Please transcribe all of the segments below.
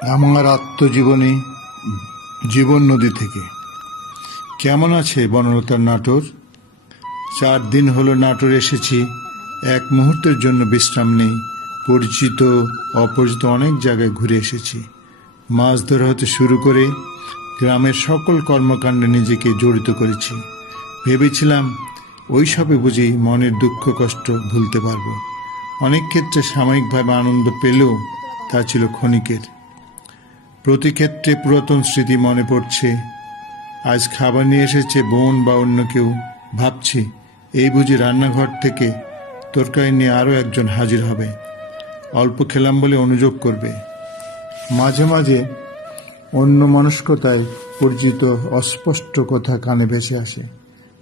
আমার আত্মজীবনী, জীবন নদী থেকে। কেমন আছে বনলতার নাটোর? 4 দিন হলো নাটোর এসেছি। এক মুহূর্তের জন্য বিশ্রাম নেই। পরিচিত অপরিচিত অনেক জায়গায় ঘুরে এসেছি। মাছ ধরা হতে শুরু করে গ্রামের সকল কর্মকাণ্ডে নিজেকে জড়িত করেছি। ভেবেছিলাম ওই সবে বুঝি মনের দুঃখ কষ্ট ভুলতে পারবো। অনেক ক্ষেত্রে সাময়িকভাবে আনন্দ পেলেও তা ছিল ক্ষণিকের। প্রতি ক্ষেত্রে পুরাতন স্মৃতি মনে পড়ছে। আজ খাবার নিয়ে এসেছে বোন বা অন্য কেউ। ভাবছি এই বুঝি রান্নাঘর থেকে তরকারি নিয়ে আরও একজন হাজির হবে। অল্প খেলাম বলে অনুযোগ করবে। মাঝে মাঝে অন্য মনস্কতায় পরিচিত অস্পষ্ট কথা কানে ভেসে আসে।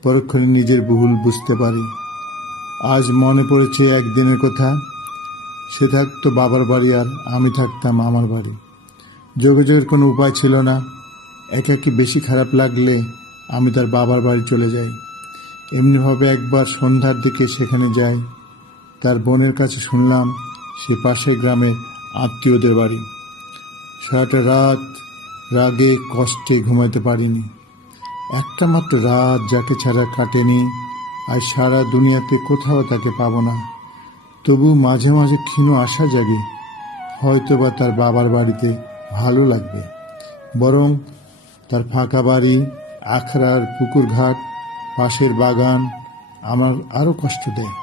পরক্ষণে নিজের ভুল বুঝতে পারি। আজ মনে পড়েছে একদিনের কথা। সে থাকতো বাবার বাড়ি আর আমি থাকতাম আমার বাড়ি। যোগাযোগের কোনো উপায় ছিল না। একাকী বেশি খারাপ লাগলে আমি তার বাবার বাড়ি চলে যাই। এমনিভাবে একবার সন্ধ্যার দিকে সেখানে যাই। তার বোনের কাছে শুনলাম সে পাশের গ্রামে আত্মীয়দের বাড়ি। সারাটা রাত রাগে কষ্টে ঘুমাতে পারিনি। একটা মাত্র রাত যাকে ছাড়া কাটেনি, আর সারা দুনিয়াতে কোথাও তাকে পাবো না। তবু মাঝে মাঝে ক্ষীণ আশা জাগে, হয়তোবা তার বাবার বাড়িতে ভালো লাগবে। বরং তার ফাঁকা বাড়ি, আখড়ার পুকুর ঘাট, পাশের বাগান আমার আরও কষ্ট দেয়।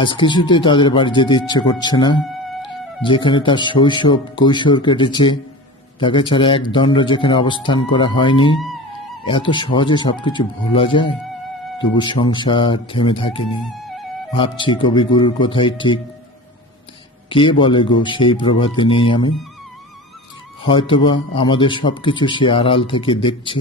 আজ কিছুতেই তাদের বাড়ি যেতে ইচ্ছে করছে না। যেখানে তার শৈশব কৈশোর কেটেছে, তাকে ছাড়া এক দণ্ড যেখানে অবস্থান করা হয়নি। এত সহজে সব কিছু ভোলা যায়? তবু সংসার থেমে থাকেনি। ভাবছি কবিগুরুর কথাই ঠিক। কে বলে গো সেই প্রভাতে নেই আমি? হয়তোবা আমাদের সব কিছু সে আড়াল থেকে দেখছে।